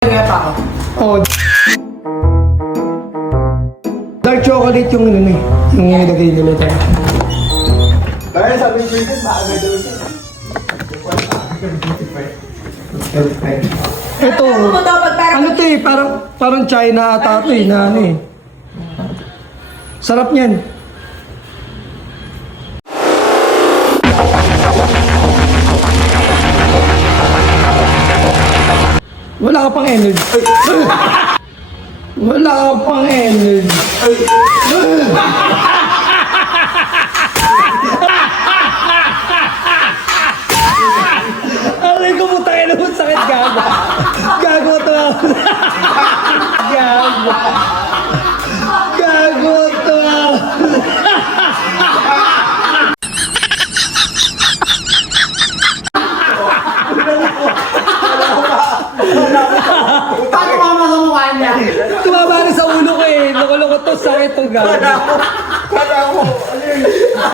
Kaya pa ako. Oh. Dark chocolate yung ano eh. Yung nilagay nila tayo. Dahil sabi ko yun, baka may doon siya. Ito. Ano to eh, parang China ata to eh, na ano eh. Sarap niyan. Wala ka pang energy. Wala ka pang energy. Aray ko, putang ina mo, sakit gago. Gago to. Gago. Gago to. Paano mama sa mukha niya? Tumama na sa ulo ko eh. Loko-loko to, sakit to gago. Kala ko, ano yun?